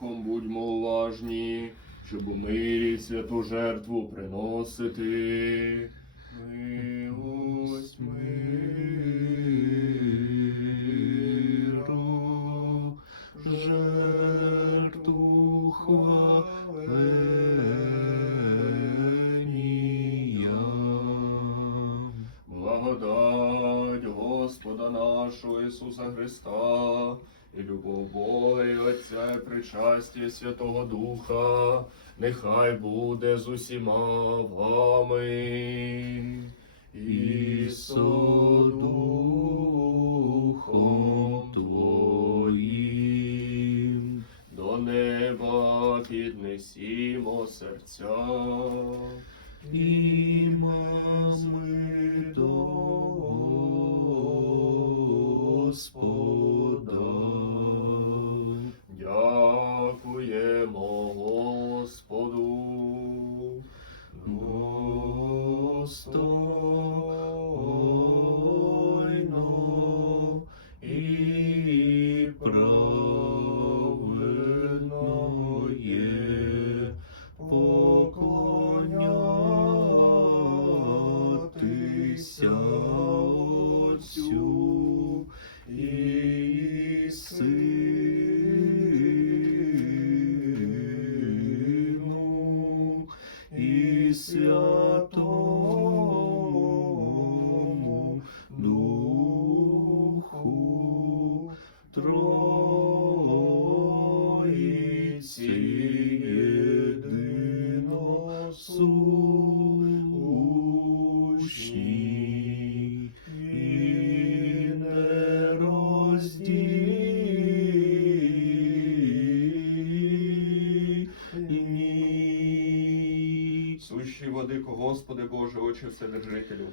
страхом будьмо уважні, щоб у мирі святу жертву приносити. Милость миру, жертву хвалення. Благодать Господа нашого Ісуса Христа, і любов і Отця, і причастя Святого Духа, нехай буде з усіма вами. І Духом Твоїм до неба піднесімо серця. Іма ми до Достойно Господи Боже, Отче Вседержителю.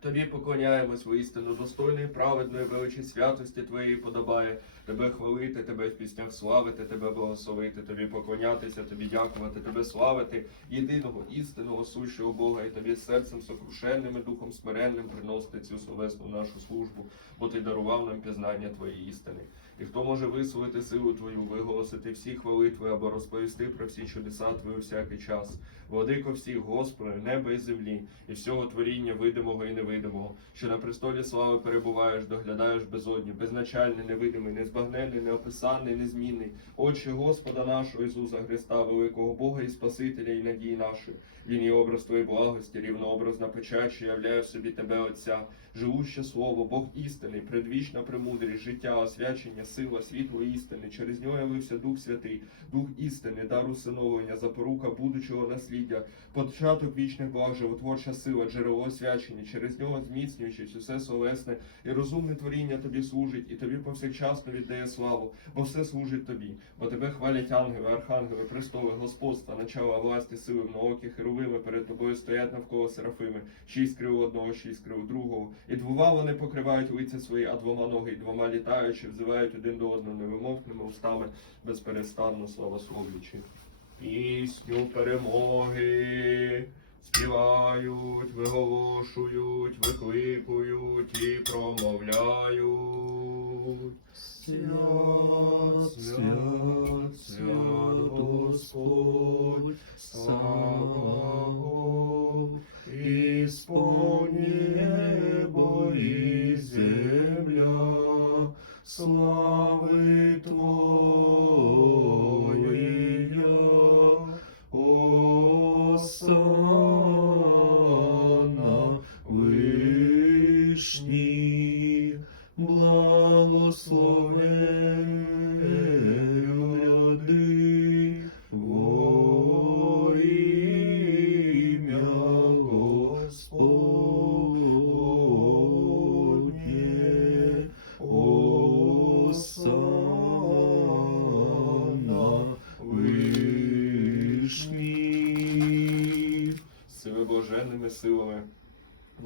Тобі поклоняємось воістину достойної, праведної, величі святості Твоєї подобає Тебе хвалити, Тебе в піснях славити, Тебе благословити, Тобі поклонятися, Тобі дякувати, Тебе славити, єдиного істинного сущого Бога, і Тобі серцем сокрушенним і духом смиренним приносити цю словесну нашу службу, бо Ти дарував нам пізнання Твоєї істини. І хто може висловити силу Твою, виголосити всі хвали Твої або розповісти про всі чудеса Твої всякий час. Владико всіх, Господи, неба і землі, і всього творіння видимого і невидимого, що на престолі слави перебуваєш, доглядаєш безодні, безначальний, невидимий, незбагненний, неописаний, незмінний. Отче Господа нашого Ісуса Христа, великого Бога і Спасителя і надії нашої. Він є образ Твоєї благості, рівнообразна печать, що являє собі Тебе, Отця, живуще Слово, Бог істини, предвічна премудрість, життя, освячення, сила, світло істини. Через нього явився Дух Святий, Дух істини, дар усиновлення, запорука будучого насліддя, початок вічних благ, животворча сила, джерело освячення, через нього зміцнюючись усе словесне і розумне творіння тобі служить, і тобі повсякчасно віддає славу, бо все служить тобі, бо тебе хвалять ангели, архангели, престоли, господства, начала власті, сили, многокі, херовими перед тобою стоять навколо серафими, шість крил одного, шість крил другого, і двома вони покривають лиця свої, а двома ноги, і двома літаючи, взивають один до одного невимовними устами, безперестанно славословлячи. Пісню перемоги співають, виголошують, викликують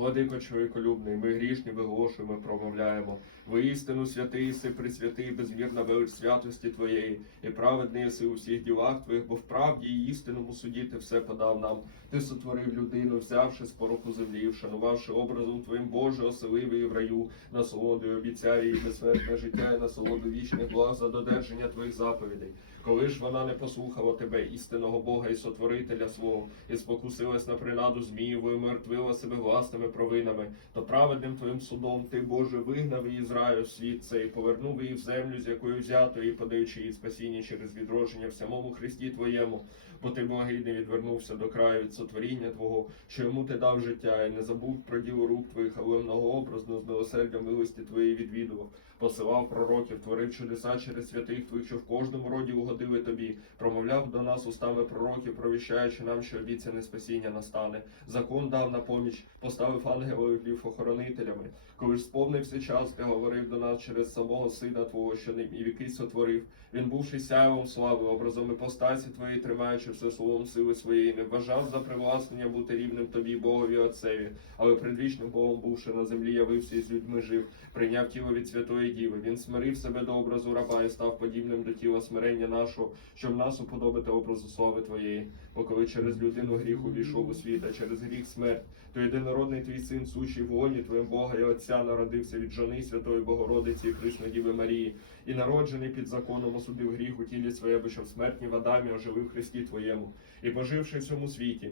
Владико чоловіколюбний, ми грішні виголошуємо, промовляємо. Воістину святий си, присвятий, безмірна велич святості Твоєї, і праведний єси у всіх ділах Твоїх, бо в правді і істинному суді Ти все подав нам. Ти сотворив людину, взявши з пороху землі, вшанувавши образом Твоїм Боже, оселив її в раю, насолодою обіцяє їй безсмертне життя і насолоду вічних благ за додержання Твоїх заповідей. Коли ж вона не послухала тебе, істинного Бога і сотворителя свого, і спокусилась на принаду Змієвою, мертвила себе власними провинами, то праведним твоїм судом ти, Боже, вигнав її з раю світ цей, повернув її в землю, з якої взято і подаючи її спасіння через відродження в самому Христі Твоєму. Бо ти благий не відвернувся до краю від сотворіння Твого, що йому ти дав життя, і не забув про діло рук твоїх, але многообразно з милосердя милості твоєї відвідував. Посилав пророків, творив чудеса через святих твоїх, що в кожному роді угодили тобі, промовляв до нас устами пророків, провіщаючи нам, що обіцяне спасіння настане. Закон дав на поміч, поставив ангелів охоронителями. Коли ж сповнився час, ти говорив до нас через самого сина Твого, що ним і віки сотворив. Він бувши сяєвом слави, образом іпостасі твоєї, тримаючи все словом сили своєї, не вважав за привласнення бути рівним тобі, Богові Отцеві, але предвічним Богом бувши на землі, явився і з людьми жив, прийняв тіло від святої Діви. Він смирив себе до образу раба і став подібним до тіла смирення нашого, щоб нас уподобати образу слави Твоєї. Бо коли через людину гріх увійшов у світ, а через гріх смерть, то єдинородний твій син, сущий волі, твоєм Бога і Отця, народився від жони Святої Богородиці і Кришної Діви Марії, і народжений під законом осудив гріх у тілі своєму, щоб смертні в Адамі оживив Христі Твоєму, і поживши в цьому світі.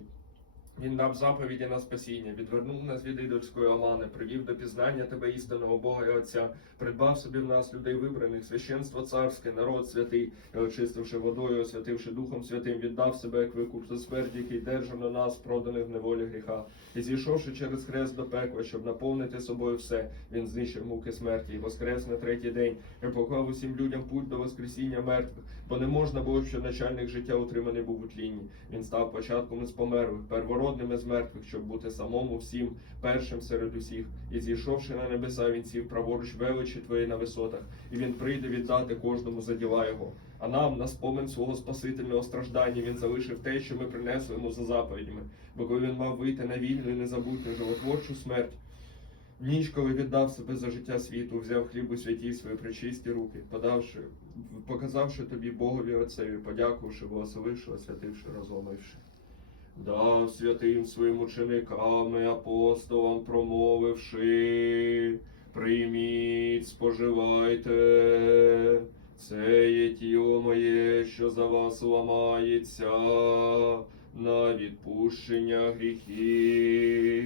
Він дав заповіді на спасіння, відвернув нас від ідольської омани, привів до пізнання тебе істинного Бога і Отця, придбав собі в нас людей вибраних, священство царське, народ святий, і очистивши водою, освятивши Духом Святим, віддав себе як викуп за смерть, який держав на нас, проданих в неволі гріха. І зійшовши через хрест до пекла, щоб наповнити собою все, він знищив муки смерті і воскрес на третій день, і поклав усім людям путь до воскресіння мертвих, бо не можна було, що начальник життя утриманий був у тлінні. Він став початком із померлих, первородним із мертвих, щоб бути самому всім першим серед усіх. І зійшовши на небеса, він сів праворуч величі твої на висотах, і він прийде віддати кожному за діла його. А нам на спомин свого спасительного страждання він залишив те, що ми принесли йому за заповідями. Бо коли він мав вийти на вільну і незабутню животворчу смерть, ніч, коли віддав себе за життя світу, взяв хліб у святі свої причисті руки, подавши, показавши тобі Богові Отцеві, подякувавши, благословивши, освятивши, розломивши. Дав святим своїм ученикам і апостолам, промовивши, прийміть, споживайте, це є тіло моє, що за вас ламається на відпущення гріхів.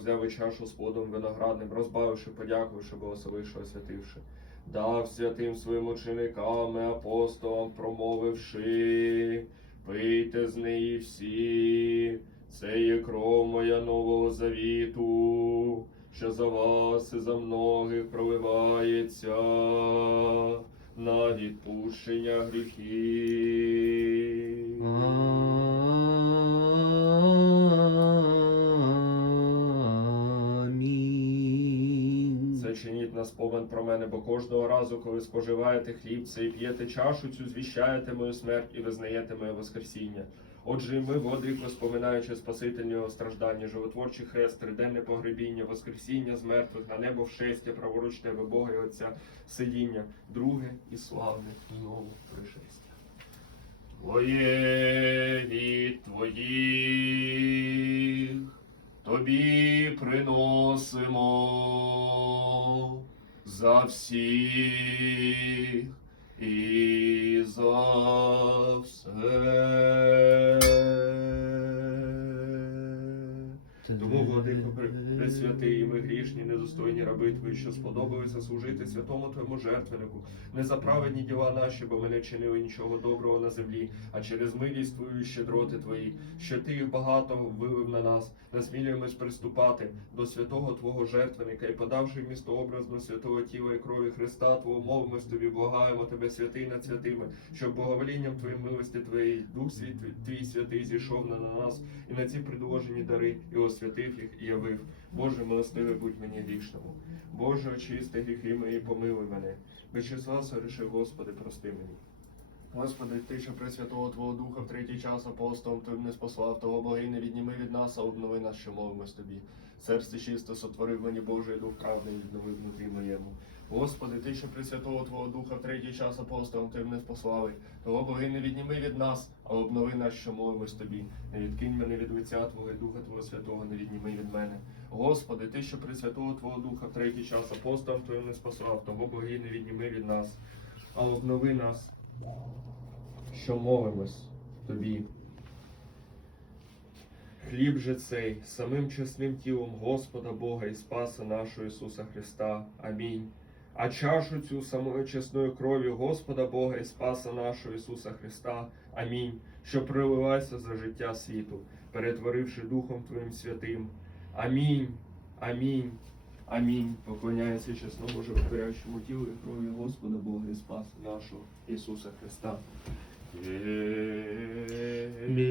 Взяв і чашу з плодом виноградним, розбавивши, подякувавши, благословивши, освятивши. Дав святим своїм ученикам і апостолам, промовивши, пийте з неї всі, це є кров моя нового завіту, що за вас і за многих проливається на відпущення гріхів. Спомин про мене, бо кожного разу, коли споживаєте хліб це і п'єте чашу цю, звіщаєте мою смерть і визнаєте моє воскресіння. Отже, і ми, водико, споминаючи спасительного страждання, животворчий хрест, триденне погребіння, воскресіння з мертвих, на небо вшестя, праворуч тебе Бога і Отця, сидіння, друге і славне знову пришестя. Твоє від твоїх тобі приносимо за всіх і за все. Тому, владико, і ми грішні, недостойні раби Твої, що сподобалися служити святому Твоєму жертвеннику, не за діла наші, бо ми не чинили нічого доброго на землі, а через милість Твою щедроти Твої, що Ти їх багато вилив на нас, насмілюємось приступати до святого Твого жертвенника і подавши вмісто образно святого тіла і крові Христа, Твого мовимось Тобі, благаємо Тебе, святий над святими, щоб благоволінням Твоєї милості Твоєї, Дух свій Твій святий зійшов на нас і на ці предложені дари, і освятив їх, і явив. Боже, милостивий будь мені грішному. Боже, очисти гріхи мої, помилуй мене. Без числа соріши, Господи, прости мені. Господи, Ти, що Пресвятого Твого Духа в третій час апостолом Ти не спослав, того благий не відніми від нас, а обнови нас, що мовимось Тобі. Серце чисто сотворив мені Божий дух правди відновив внутрі моєму. Господи, ти, що Пресвятого Твого Духа в третій час апостолом ти не послави, того боги не відніми від нас, а обнови нас, що молимось тобі. Не відкинь мене від лиця Твого і Духа Твого Святого, не відніми від мене. Господи, ти, що Пресвятого Твого Духа в третій час апостолом Твоїм не спасав, того боги не відніми від нас, а обнови нас, що молимось тобі. Хліб же цей самим чесним тілом Господа Бога і Спаса нашого Ісуса Христа. Амінь. А чашу цю самою чесною кров'ю Господа Бога і Спаса нашого Ісуса Христа. Амінь. Що проливайся за життя світу, перетворивши Духом Твоїм святим. Амінь. Амінь. Амінь. Поклоняється чесному животворящому тілу і крові Господа Бога і Спаса нашого Ісуса Христа. Не